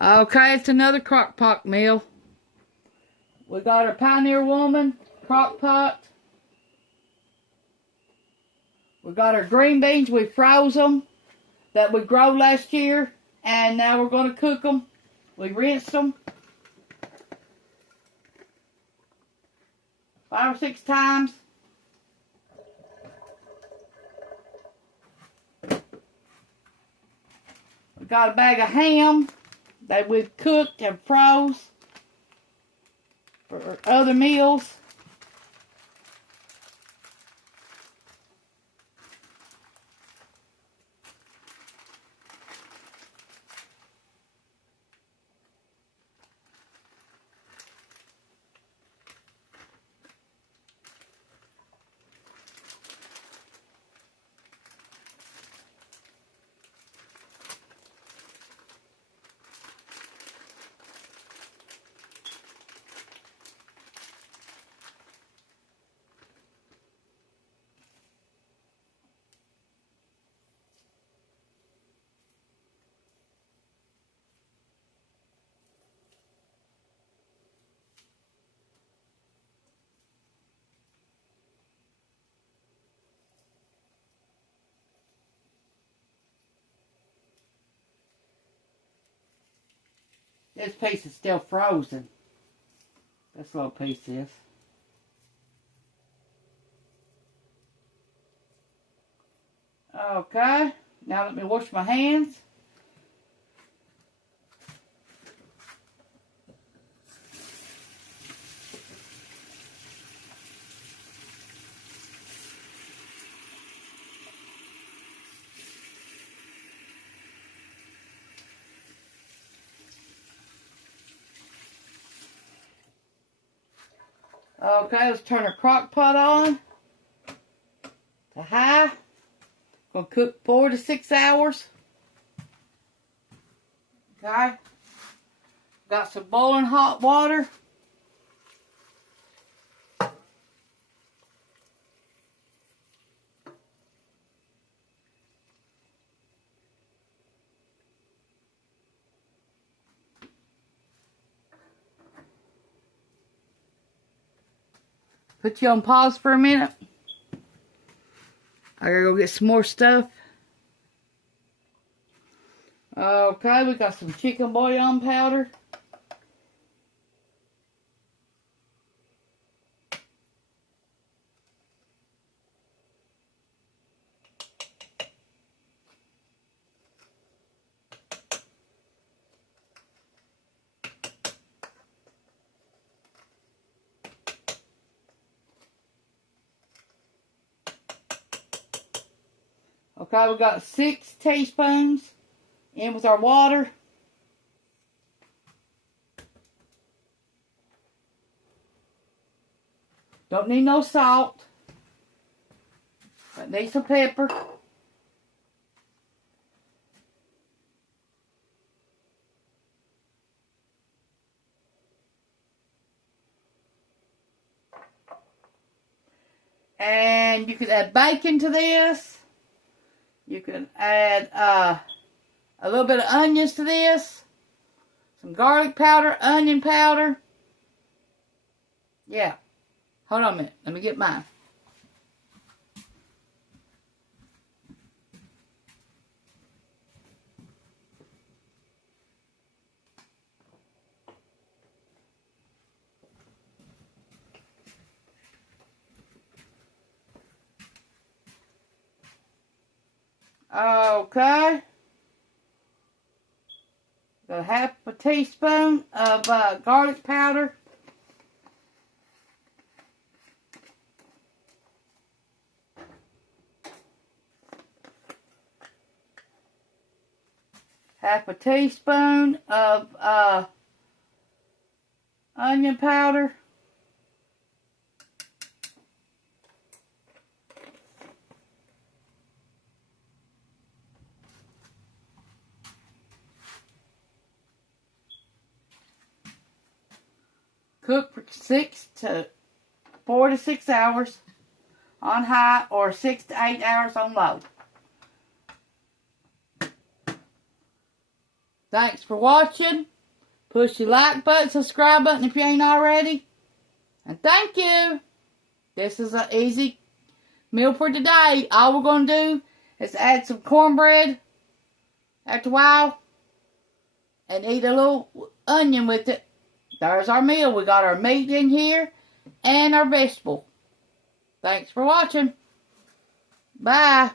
Okay, it's another crock pot meal. We got our Pioneer Woman crock pot. We got our green beans. We froze them that we grew last year, and now we're going to cook them. We rinsed them 5 or 6 times. We got a bag of ham that we've cooked and froze for other meals. This piece is still frozen. This little piece is. Okay, now let me wash my hands. Okay, let's turn our crock pot on to high. Gonna cook 4 to 6 hours. Okay. Got some boiling hot water. Put you on pause for a minute. I gotta go get some more stuff. Okay, we got some chicken bouillon powder. Okay, we got 6 teaspoons in with our water. Don't need no salt, but need some pepper. And you can add bacon to this. You can add a little bit of onions to this. Some garlic powder, onion powder. Yeah. Hold on a minute. Let me get mine. Okay. Got a half a teaspoon of garlic powder. Half a teaspoon of onion powder. Cook for 4 to 6 hours on high or 6 to 8 hours on low. Thanks for watching. Push the like button, subscribe button if you ain't already. And thank you. This is an easy meal for today. All we're going to do is add some cornbread after a while and eat a little onion with it. There's our meal. We got our meat in here and our vegetable. Thanks for watching. Bye.